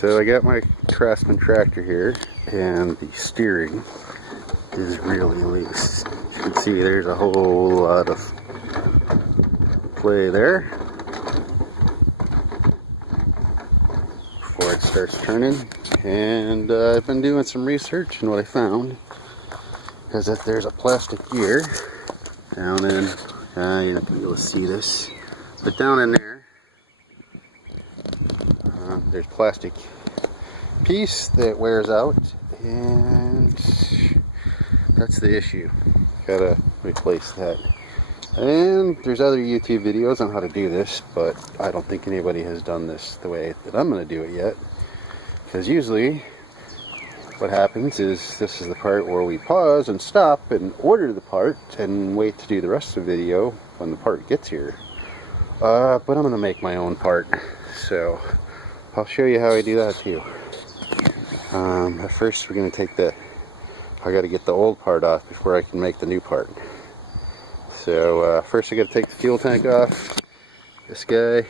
So I got my Craftsman tractor here, and the steering is really loose. You can see there's a whole lot of play there before it starts turning. And I've been doing some research, and what I found is that there's a plastic gear down in, you're not going to be able to see this, but down in there, there's plastic piece that wears out, and that's the issue. Gotta replace that. And there's other YouTube videos on how to do this, but I don't think anybody has done this the way that I'm going to do it yet. Because usually what happens is this is the part where we pause and stop and order the part and wait to do the rest of the video when the part gets here. But I'm going to make my own part, so I'll show you how I do that too. But first we're going to take I got to get the old part off before I can make the new part. So first I got to take the fuel tank off, this guy,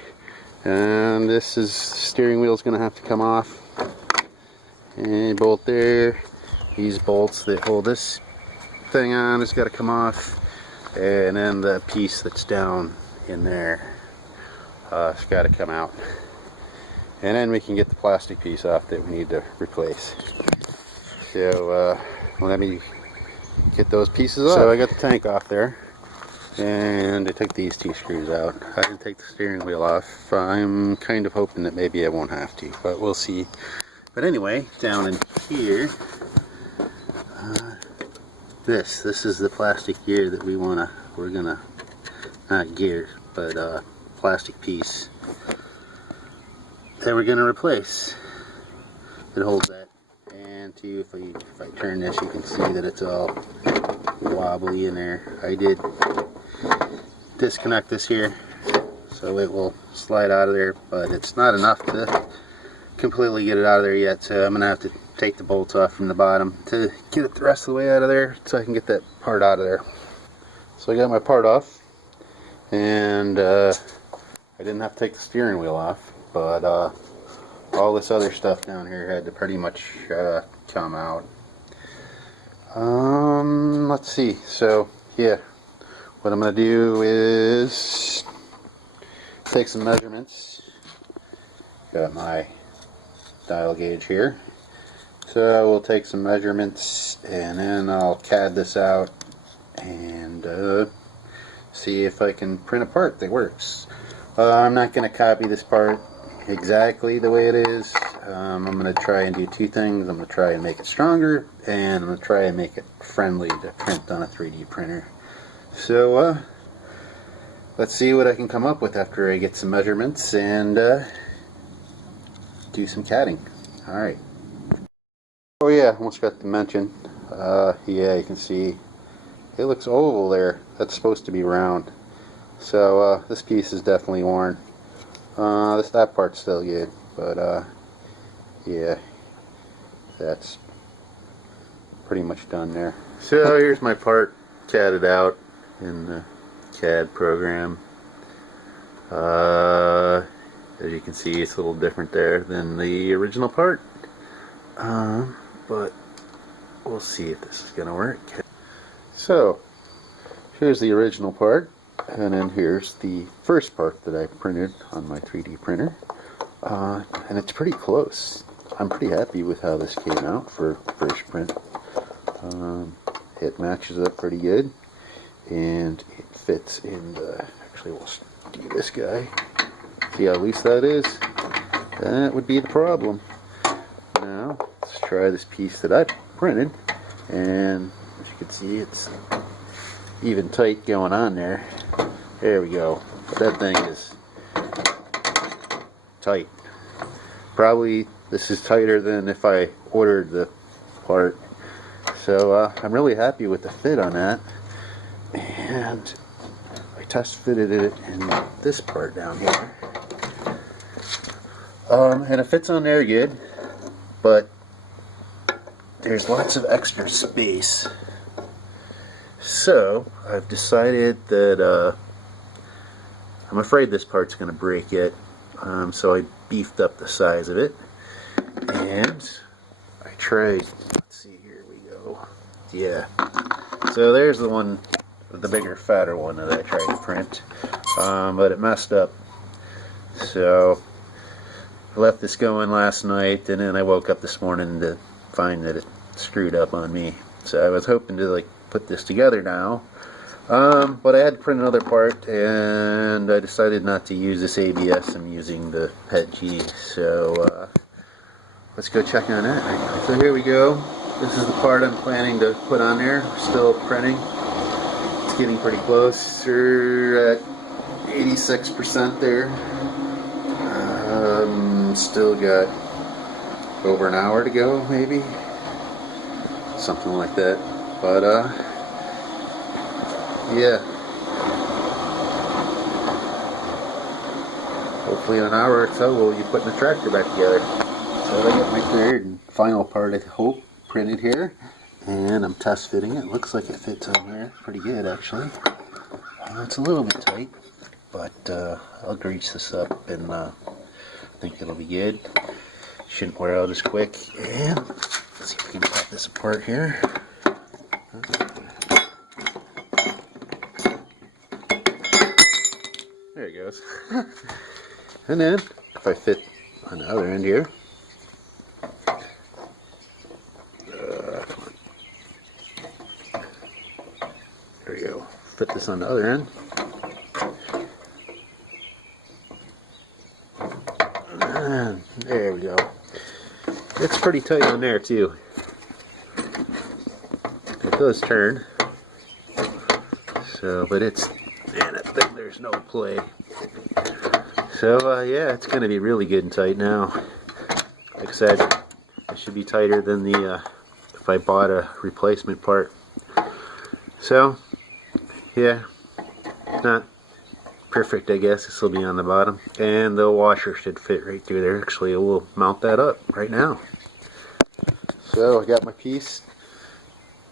and this is steering wheel's going to have to come off. And bolt there, these bolts that hold this thing on has got to come off, and then the piece that's down in there it's got to come out, and then we can get the plastic piece off that we need to replace. So let me get those pieces off. So I got the tank off there, and I took these two screws out. I didn't take the steering wheel off. I'm kind of hoping that maybe I won't have to, but we'll see. But anyway, down in here, this is the plastic gear that we're gonna, not gear, but plastic piece that we're gonna replace. It holds that, and too, if I turn this, you can see that it's all wobbly in there. I did disconnect this here, so it will slide out of there, but it's not enough to completely get it out of there yet, so I'm gonna have to take the bolts off from the bottom to get it the rest of the way out of there so I can get that part out of there. So I got my part off, and I didn't have to take the steering wheel off, but all this other stuff down here had to pretty much come out. Let's see, so yeah, what I'm gonna do is take some measurements. Got my dial gauge here, so we'll take some measurements, and then I'll CAD this out and see if I can print a part that works. I'm not going to copy this part exactly the way it is. I'm going to try and do two things. I'm going to try and make it stronger, and I'm going to try and make it friendly to print on a 3D printer. So let's see what I can come up with after I get some measurements and do some CADing. Alright. Oh yeah, almost got to mention. Yeah, you can see it looks oval there. That's supposed to be round. So this piece is definitely worn. That part's still good, but yeah, that's pretty much done there. So here's my part CADed out in the CAD program. As you can see, it's a little different there than the original part, but we'll see if this is going to work. So here's the original part, and then here's the first part that I printed on my 3D printer, and it's pretty close. I'm pretty happy with how this came out for first print. It matches up pretty good, and it fits in the, actually we'll do this guy. See how loose that is? That would be the problem. Now, let's try this piece that I printed, and as you can see, it's even tight going on there. There we go. That thing is tight. Probably this is tighter than if I ordered the part. So I'm really happy with the fit on that. And I test fitted it in this part down here. And it fits on there good, but there's lots of extra space. So I've decided that I'm afraid this part's going to break it, so I beefed up the size of it, And I tried, let's see, here we go. Yeah. So there's the one, the bigger, fatter one that I tried to print. But it messed up. So I left this going last night, and then I woke up this morning to find that it screwed up on me. So I was hoping to like put this together now. But I had to print another part, and I decided not to use this ABS. I'm using the PET G. So let's go check on that. So here we go. This is the part I'm planning to put on there. Still printing. It's getting pretty close. We're at 86% there. Still got over an hour to go, maybe. Something like that. But yeah. Hopefully in an hour or so we'll be putting the tractor back together. So I got my third and final part, I hope, printed here. And I'm test fitting it. Looks like it fits on there pretty good actually. It's a little bit tight, but I'll grease this up and I think it'll be good. Shouldn't wear out as quick. And let's see if we can pop this apart here. There it goes. And then, if I fit on the other end here, there we go. Fit this on the other end. And there we go. It's pretty tight on there too. It does turn. So, but it's, man, I think there's no play. So yeah, it's going to be really good and tight now. Like I said, it should be tighter than the if I bought a replacement part. So yeah, not perfect, I guess. This will be on the bottom, and the washer should fit right through there. Actually, we'll mount that up right now. So I got my piece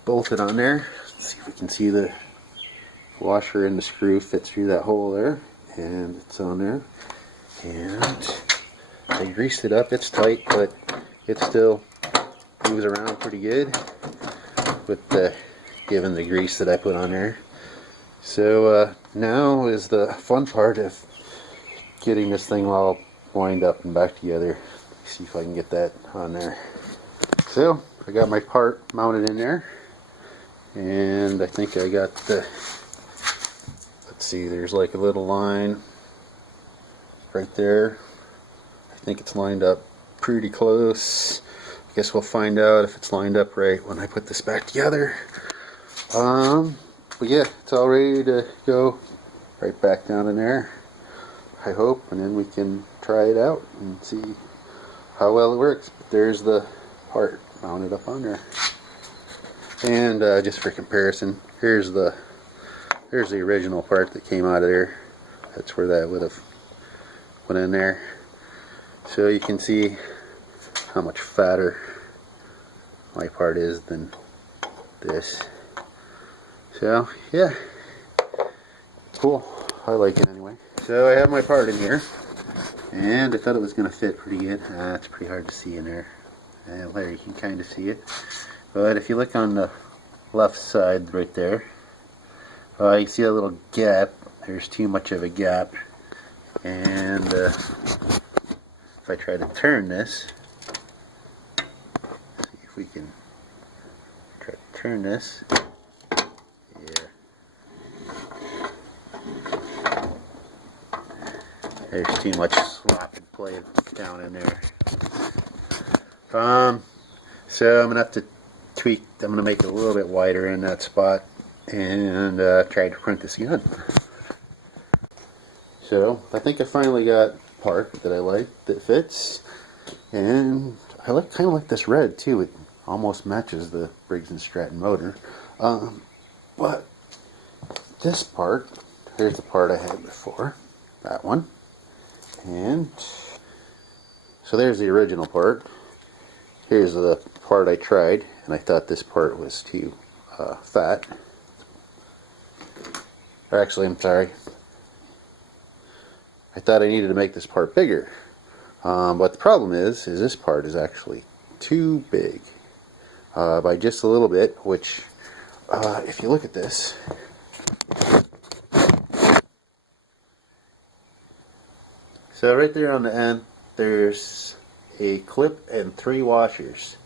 bolted on there. Let's see if we can see the washer and the screw fit through that hole there, and it's on there. And I greased it up. It's tight, but it still moves around pretty good with the given the grease that I put on there. So now is the fun part of getting this thing all wind up and back together. See if I can get that on there. So I got my part mounted in there, and I think I got the, let's see, there's like a little line right there. I think it's lined up pretty close. I guess we'll find out if it's lined up right when I put this back together. But yeah, it's all ready to go right back down in there, I hope, and then we can try it out and see how well it works. But there's the part mounted up on there. And just for comparison, here's the original part that came out of there. That's where that would have went in there. So you can see how much fatter my part is than this. So yeah, cool. I like it anyway. So I have my part in here, and I thought it was going to fit pretty good. It's pretty hard to see in there. And there you can kind of see it. But if you look on the left side right there, you see a little gap. There's too much of a gap. And if I try to turn this, see if we can try to turn this. Yeah. There's too much slop and play down in there. So I'm going to have to tweak, I'm going to make it a little bit wider in that spot and try to print this again. So I think I finally got a part that I like that fits, and I kind of like this red too. It almost matches the Briggs & Stratton motor. But this part, here's the part I had before, that one, and so there's the original part. Here's the part I tried, and I thought this part was too fat. Or actually, I'm sorry. I thought I needed to make this part bigger. But the problem is this part is actually too big by just a little bit, which if you look at this, so right there on the end there's a clip and 3 washers.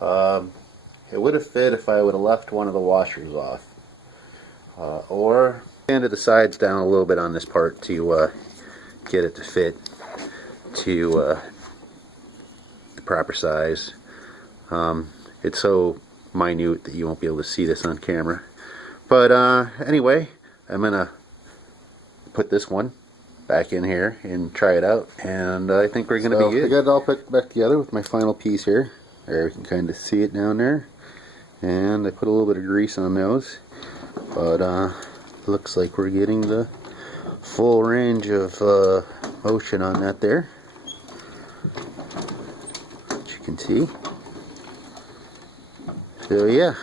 It would have fit if I would have left one of the washers off, or sanded the sides down a little bit on this part to get it to fit to the proper size. It's so minute that you won't be able to see this on camera. But anyway, I'm gonna put this one back in here and try it out, and I think we're gonna be good. I got it all put back together with my final piece here. There, we can kind of see it down there, and I put a little bit of grease on those, but looks like we're getting the full range of motion on that there, which you can see. So yeah,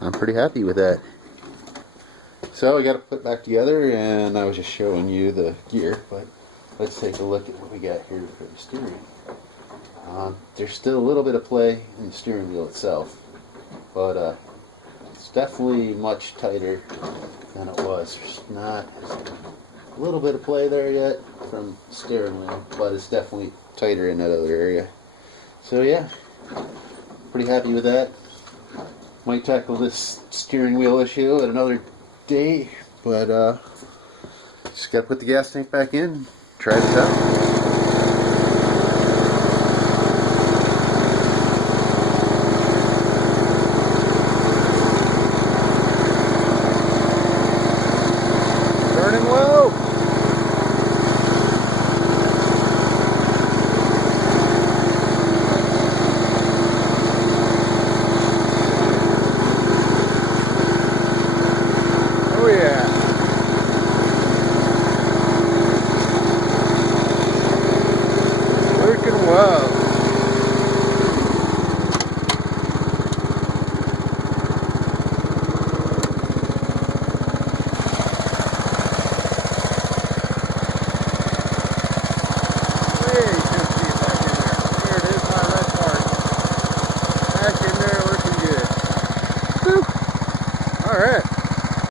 I'm pretty happy with that. So I got to put it back together, and I was just showing you the gear, but let's take a look at what we got here for the steering. There's still a little bit of play in the steering wheel itself, but it's definitely much tighter than it was. There's not a little bit of play there yet from the steering wheel, but it's definitely tighter in that other area. So yeah, pretty happy with that. Might tackle this steering wheel issue at another day, but just gotta put the gas tank back in, try this out.